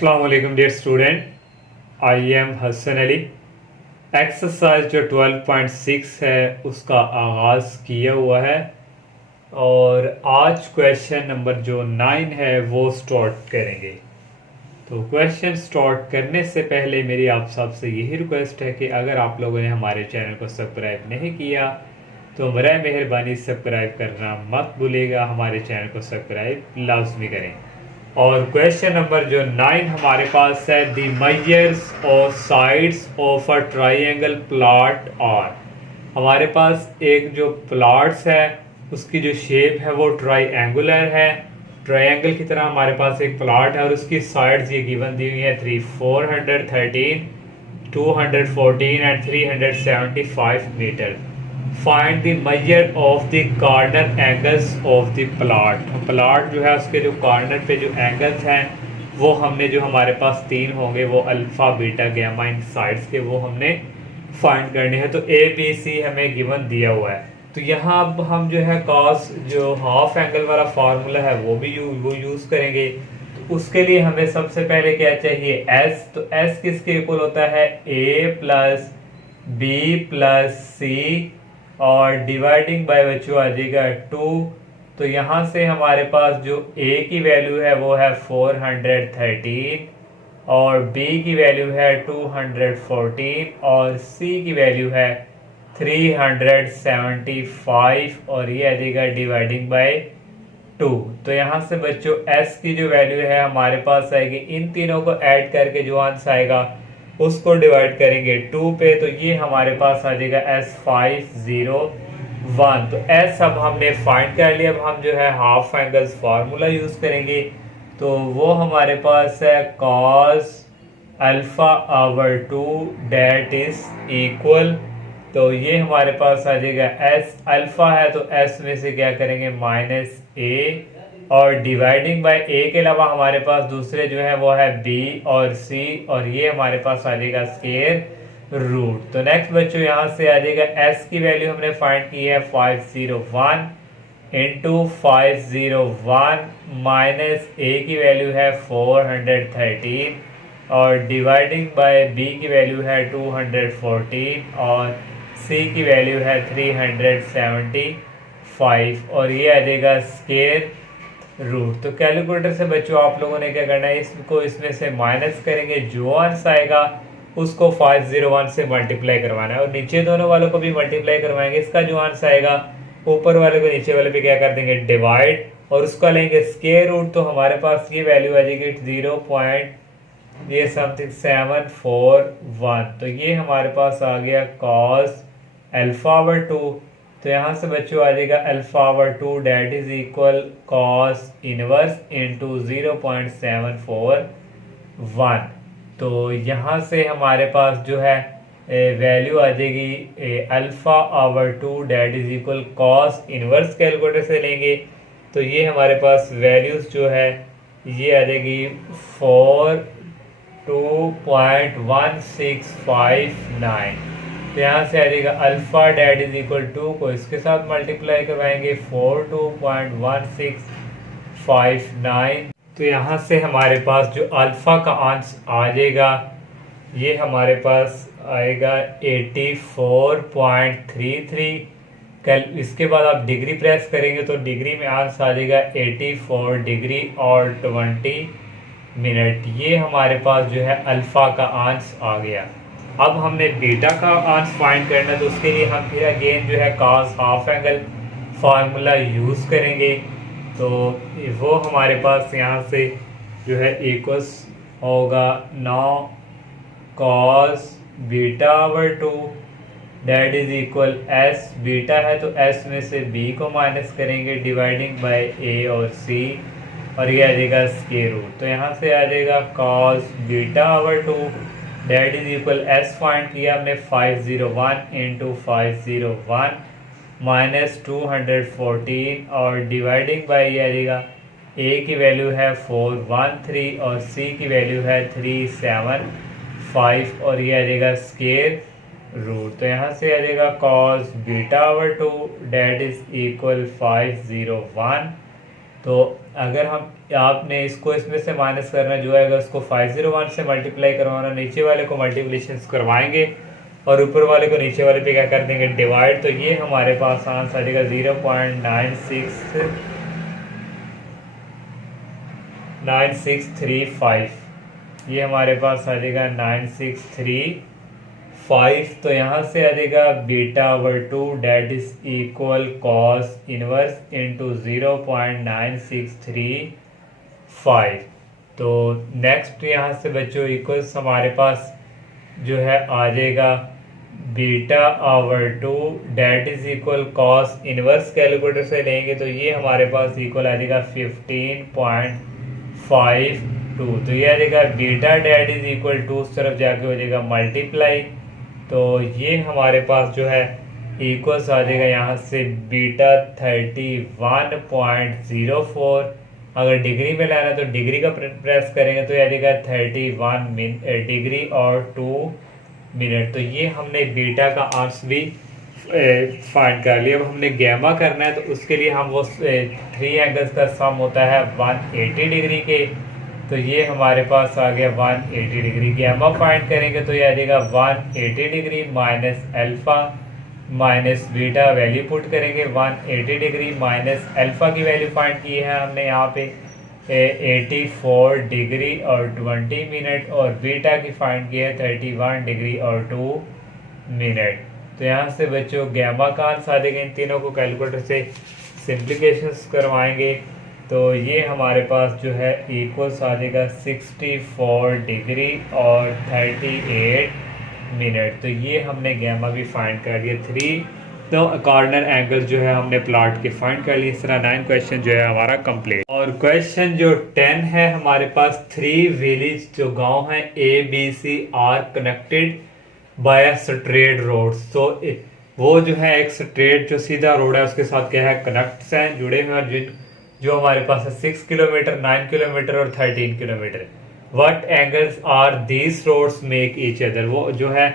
अस्सलाम वालेकुम dear student, I am Hasan Ali. Exercise जो 12.6 है उसका आगाज़ किया हुआ है और आज क्वेश्चन नंबर जो 9 है वो स्टार्ट करेंगे। तो क्वेश्चन स्टार्ट करने से पहले मेरी आप सबसे यही रिक्वेस्ट है कि अगर आप लोगों ने हमारे चैनल को सब्सक्राइब नहीं किया तो बराए मेहरबानी सब्सक्राइब करना मत भूलिएगा। हमारे चैनल को सब्सक्राइब लाजमी करें। और क्वेश्चन नंबर जो 9 हमारे पास है, द मेजर्स और sides of a triangle plot are. हमारे पास एक जो प्लॉट्स है उसकी जो शेप है वो ट्राइंगुलर है, ट्राइंगल की तरह हमारे पास एक प्लॉट है और उसकी साइड्स ये गिवन दी हुई है 413, 214 and 375 metre. Find the measure of the corner angles of the plot. Plot जो है उसके जो कॉर्नर पे जो एंगल्स हैं वो हमने जो हमारे पास 3 होंगे वो अल्फा बीटा गामा इन साइड्स के वो हमने फाइंड करने हैं। तो ए बी सी हमें गिवन दिया हुआ है। तो यहाँ अब हम जो है कॉस जो हाफ एंगल वाला फार्मूला है वो भी यूज़ करेंगे। तो उसके लिए हमें सबसे पहले क्या चाहिए, एस। तो एस किसके इक्वल होता है, ए प्लस बी प्लस सी और डिवाइडिंग बाय बच्चों आ जाएगा 2। तो यहाँ से हमारे पास जो a की वैल्यू है वो है 413 और b की वैल्यू है 214 और c की वैल्यू है 375 और ये आ जाएगा डिवाइडिंग बाय 2। तो यहाँ से बच्चों s की जो वैल्यू है हमारे पास आएगी, इन तीनों को ऐड करके जो आंसर आएगा उसको डिवाइड करेंगे 2 पे। तो ये हमारे पास आ जाएगा S501। तो S अब हमने फाइंड कर लिया। अब हम जो है हाफ एंगल्स फार्मूला यूज करेंगे। तो वो हमारे पास है cos alpha over 2 that is equal. तो ये हमारे पास आ जाएगा S अल्फा है तो S में से क्या करेंगे माइनस A और डिवाइडिंग बाय ए के अलावा हमारे पास दूसरे जो है वो है बी और सी और ये हमारे पास आ जाएगा स्क्वायर रूट। तो नेक्स्ट बच्चों यहाँ से आ जाएगा एस की वैल्यू हमने फाइंड की है 501 इंटू 501 माइनस ए की वैल्यू है 413 और डिवाइडिंग बाय बी की वैल्यू है 214 और सी की वैल्यू है 375 और ये आ जाएगा स्क्वायर रूट। तो कैलकुलेटर से बच्चों आप लोगों ने क्या करना है, इसको इसमें से माइनस करेंगे, जो आंसर आएगा उसको 501 से मल्टीप्लाई करवाना है और नीचे दोनों वालों को भी मल्टीप्लाई करवाएंगे। इसका जो आंसर आएगा ऊपर वाले को नीचे वाले पे क्या कर देंगे डिवाइड और उसका लेंगे स्क्वायर रूट। तो हमारे पास ये वैल्यू आ जाएगी 0.741। तो ये हमारे पास आ गया कॉस अल्फा ओवर 2। तो यहाँ से बच्चों आ जाएगा alpha over 2 that is equal cos inverse into 0.741। तो यहाँ से हमारे पास जो है वैल्यू आ जाएगी alpha over 2 that is equal cos inverse. Calculator से लेंगे तो ये हमारे पास वैल्यूज जो है ये आ जाएगी 42.1659। तो यहाँ से आ जाएगा अल्फा डेट इज इक्वल 2 को इसके साथ मल्टीप्लाई करवाएंगे 42.1659। तो यहाँ से हमारे पास जो अल्फा का आंसर आ जाएगा ये हमारे पास आएगा 84.33। कल इसके बाद आप डिग्री प्रेस करेंगे तो डिग्री में आंसर आ जाएगा 84 डिग्री और 20 मिनट। ये हमारे पास जो है अल्फा का आंसर आ गया। अब हमने बीटा का आंसर फाइंड करना है तो उसके लिए हम फिर अगेन जो है cos half angle formula use करेंगे। तो वो हमारे पास यहाँ से जो है इक्वल्स होगा 9 cos beta over 2 that is equal s. Beta है तो एस में से बी को माइनस करेंगे डिवाइडिंग बाय ए और सी और ये आ जाएगा स्क्वायर रूट। तो यहाँ से आ जाएगा cos beta over 2 that is equal as find किया हमने 501 इंटू 501 माइनस 214 और डिवाइडिंग बाय ये आ जाएगा ए की वैल्यू है 413 और सी की वैल्यू है 375 और ये आ जाएगा स्क्वायर रूट। तो यहाँ से आ जाएगा cos beta over 2 that is equal 501 तो अगर हम आपने इसको इसमें से माइनस करना जो है, अगर उसको 501 से मल्टीप्लाई करवाना, नीचे वाले को मल्टीप्लिकेशन करवाएंगे और ऊपर वाले को नीचे वाले पे क्या कर देंगे डिवाइड। तो ये हमारे पास आंसर आ जाएगा 0.9635। ये हमारे पास आ जाएगा 9635। तो यहाँ से आ जाएगा β/2 that is equal cos inverse into 0.9635। तो नेक्स्ट यहाँ से बच्चों इक्वल्स हमारे पास जो है आ जाएगा β/2 that is equal cos inverse. Calculator से लेंगे तो ये हमारे पास इक्वल आ जाएगा 15.52। तो ये आ जाएगा beta that is equal to उस तरफ जाके हो जाएगा मल्टीप्लाई। तो ये हमारे पास जो है इक्वल्स आ जाएगा यहाँ से बीटा 31.04। अगर डिग्री में लाना तो डिग्री का प्रेस करेंगे तो ये आ जाएगा 31 डिग्री और 2 मिनट। तो ये हमने बीटा का आंसर भी फाइंड कर लिया। अब हमने गैमा करना है तो उसके लिए हम वो 3 एंगल्स का सम होता है 180 डिग्री के। तो ये हमारे पास आ गया 180 डिग्री। गैमा फाइंड करेंगे तो ये आ जाएगा 180 degree minus alpha minus beta. Value put करेंगे 180 डिग्री माइनस अल्फा की वैल्यू फाइंड की है हमने यहाँ पे 84 डिग्री और 20 मिनट, और बीटा की फाइंड की है 31 डिग्री और 2 मिनट। तो यहाँ से बच्चों गैमा का आंसर आ जाएगा। इन तीनों को कैलकुलेटर से सिंप्लीकेशंस करवाएंगे तो ये हमारे पास जो है इक्वल्स आ जाएगा 64 डिग्री और 38 मिनट। तो ये हमने गैमा भी फाइंड कर लिया। 3 तो कॉर्नर एंगल जो है हमने प्लॉट के फाइंड कर लिए। इस तरह 9 क्वेश्चन जो है हमारा कंप्लीट। और क्वेश्चन जो 10 है हमारे पास 3 विलेज जो गांव है ABC are connected by straight road. तो वो जो है एक स्ट्रेट जो सीधा रोड है उसके साथ क्या है कनेक्ट्स हैं जुड़े हुए हैं जो हमारे पास है 6 किलोमीटर 9 किलोमीटर और 13 किलोमीटर। What angles are these roads make each other. वो जो है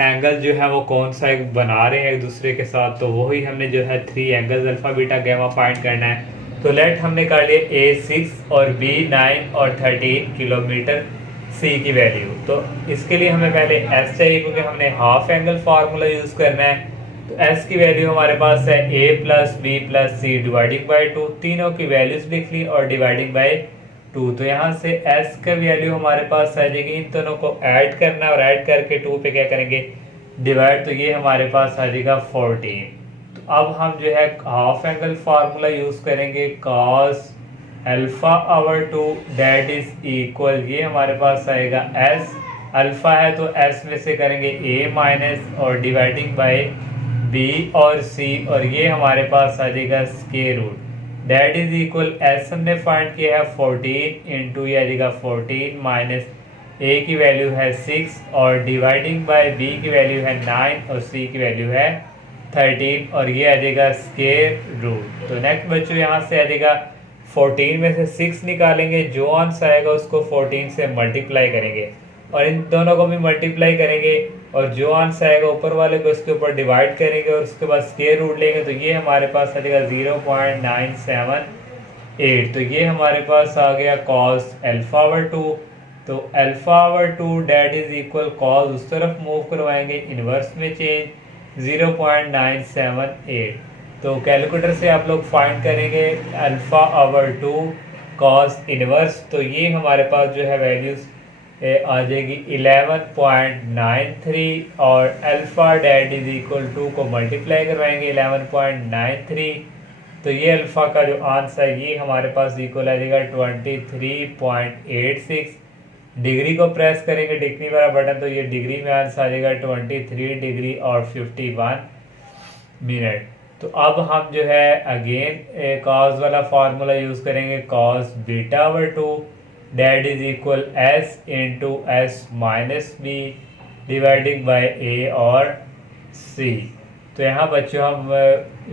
एंगल जो है वो कौन सा एक बना रहे हैं एक दूसरे के साथ। तो वही हमने जो है 3 angles alpha beta gamma find करना है। तो लेट हमने कर लिए A6 और B9 और 13 किलोमीटर C की वैल्यू। तो इसके लिए हमें पहले S चाहिए क्योंकि हमने हाफ एंगल फार्मूला यूज करना है। तो S की वैल्यू हमारे पास है A plus B plus C dividing by 2। तीनों की वैल्यूज लिख ली और डिवाइडिंग बाई 2। तो यहाँ से S का वैल्यू हमारे पास आ जाएगी। इन दोनों को ऐड करना है और ऐड करके 2 पे क्या करेंगे डिवाइड। तो ये हमारे पास आ जाएगा 14। तो अब हम जो है हाफ एंगल फार्मूला यूज करेंगे cos alpha over 2 that is equal. ये हमारे पास आएगा S अल्फा है तो S में से करेंगे A माइनस और डिवाइडिंग बाई B और C, और ये हमारे पास आ जाएगा square root that is equal S हमने फाइंड किया है 14 इंटू ये आ जाएगा 14 माइनस A की वैल्यू है 6 और डिवाइडिंग बाय B की वैल्यू है 9 और C की वैल्यू है 13 और ये आ जाएगा स्क्वायर रूट। तो नेक्स्ट बच्चों यहाँ से आ जाएगा 14 में से 6 निकालेंगे, जो आंसर आएगा उसको 14 से मल्टीप्लाई करेंगे और इन दोनों को भी मल्टीप्लाई करेंगे और जो आंसर आएगा ऊपर वाले को इसके ऊपर डिवाइड करेंगे और उसके बाद स्क्वायर रूट लेंगे। तो ये हमारे पास आ जाएगा 0.978। तो ये हमारे पास आ गया cos अल्फा ओवर 2। तो alpha over 2 that is equal cos उस तरफ मूव करवाएंगे इनवर्स में चेंज 0.978। तो कैलकुलेटर से आप लोग फाइंड करेंगे अल्फा ओवर 2 cos इनवर्स। तो ये हमारे पास जो है वैल्यूज आ जाएगी 11.93 और अल्फा डेट इज इक्वल 2 को मल्टीप्लाई करवाएंगे 11.93। तो ये अल्फा का जो आंसर है ये हमारे पास इक्वल आ जाएगा 23.86। डिग्री को प्रेस करेंगे डिग्री वाला बटन तो ये डिग्री में आंसर आ जाएगा 23 डिग्री और 51 मिनट। तो अब हम जो है अगेन कॉस वाला फार्मूला यूज करेंगे cos beta over 2 that is equal S into S minus B dividing by A और C। तो यहाँ बच्चों हम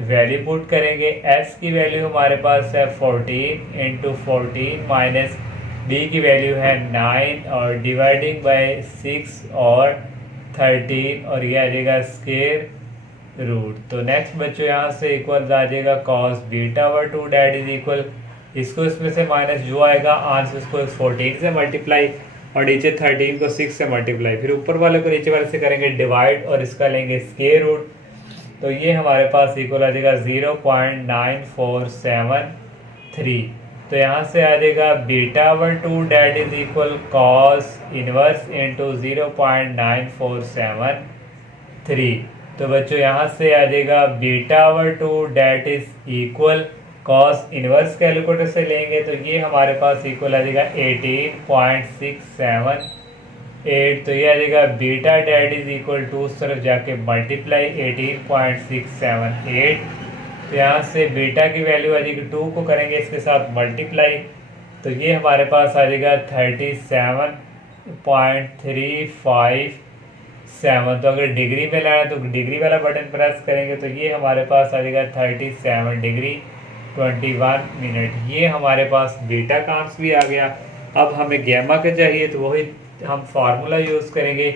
वैल्यू पुट करेंगे। S की वैल्यू हमारे पास है 14 इंटू 14 माइनस B की वैल्यू है 9 और डिवाइडिंग बाय 6 और 13 और ये आ जाएगा स्क्वायर रूट। तो नेक्स्ट बच्चों यहाँ से इक्वल आ जाएगा cos beta over 2 that is equal इसको इसमें से माइनस जो आएगा आंसर उसको 14 से मल्टीप्लाई और नीचे 13 को 6 से मल्टीप्लाई, फिर ऊपर वाले को नीचे वाले से करेंगे डिवाइड और इसका लेंगे स्क्वायर रूट। तो ये हमारे पास इक्वल आ जाएगा 0.9473। तो यहाँ से आ जाएगा β/2 that is equal cos inverse into 0.9473। तो बच्चों यहाँ से आ जाएगा β/2 that is equal cos inverse calculator से लेंगे तो ये हमारे पास इक्वल आ जाएगा 18.678। तो ये आ जाएगा beta that is equal to उस तरफ जाके मल्टीप्लाई 18.678। तो यहाँ से बीटा की वैल्यू आ जाएगी 2 को करेंगे इसके साथ मल्टीप्लाई, तो ये हमारे पास आ जाएगा 37.357। तो अगर डिग्री में लाए तो डिग्री वाला बटन प्रेस करेंगे तो ये हमारे पास आ जाएगा 37 डिग्री 21 मिनट। ये हमारे पास बीटा का आंसर भी आ गया। अब हमें गैमा का चाहिए तो वही हम फार्मूला यूज़ करेंगे।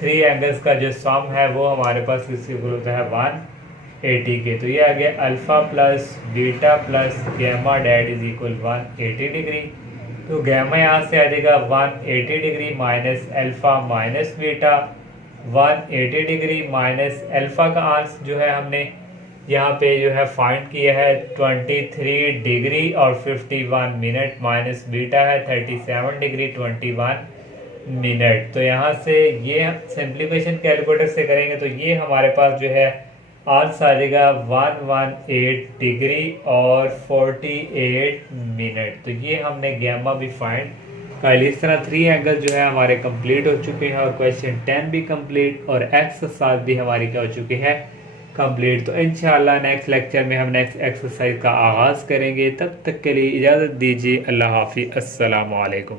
3 एंगल्स का जो सम है वो हमारे पास किसके इक्वल होता है 180 के। तो ये आ गया alpha plus beta plus gamma that is equal 180 degree. तो गैमा यहाँ से आ जाएगा 180 degree minus alpha minus beta 180 degree minus alpha का आंसर जो है हमने यहाँ पे जो है फाइंड किया है 23 डिग्री और 51 मिनट माइनस बीटा है 37 डिग्री 21 मिनट। तो यहाँ से ये सिंप्लीफिकेशन कैलकुलेटर से करेंगे तो ये हमारे पास जो है आंसर आ जाएगा 118 डिग्री और 48 मिनट। तो ये हमने गैमा भी फाइंड कर लिया। इस तरह 3 एंगल जो है हमारे कंप्लीट हो चुके हैं और क्वेश्चन 10 भी कंप्लीट और एक्सरसाइज भी हमारी क्या हो चुकी है कंप्लीट। तो इंशाल्लाह नेक्स्ट लेक्चर में हम नेक्स्ट एक्सरसाइज का आगाज़ करेंगे। तब तक के लिए इजाज़त दीजिए। अल्लाह हाफिज़। अस्सलाम वालेकुम।